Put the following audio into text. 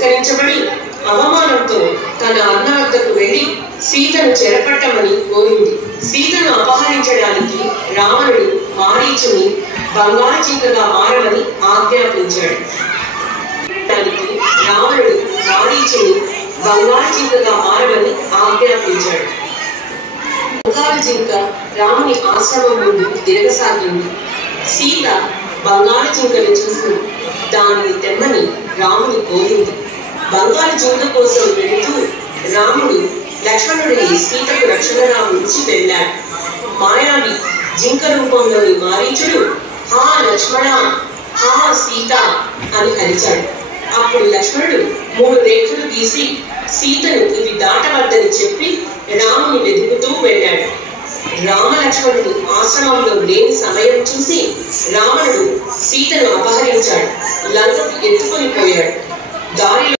తిరస్కరించబడి అవమానంతో తన అన్న వద్దకు వెళ్లి సీతను చెరపట్టమని కోరింది. సీతను అపహరించడానికి రావణుడు మారీచుని బంగారు జింకగా మారమని ఆజ్ఞాపించాడు. రావణుడు మారీచుని బంగారు జింకగా మారమని ఆజ్ఞాపించాడు. బంగారు జింక రాముని ఆశ్రమం నుండి తిరగసాగింది. సీత బంగారు జింకను చూసి దాన్ని తెమ్మని రాముని కోరింది. బంగారు జింక కోసం వెళుతూ రాముడు లక్ష్మణుడిని సీతకు రక్షణగా ఉంచి వెళ్ళాడు. మాయావి జింక రూపంలోని మారీచుడు హా లక్ష్మణ, హా సీత అని అరిచాడు. అప్పుడు లక్ష్మణుడు 3 రేఖలు తీసి సీతను ఇవి దాటవద్దని చెప్పి రాముని వెతుకుతూ వెళ్ళాడు. రామలక్ష్మణుడు ఆశ్రమంలో లేని సమయం చూసి రావణుడు సీతను అపహరించాడు. లంకకు ఎత్తుకొని పోయాడు. దారిలో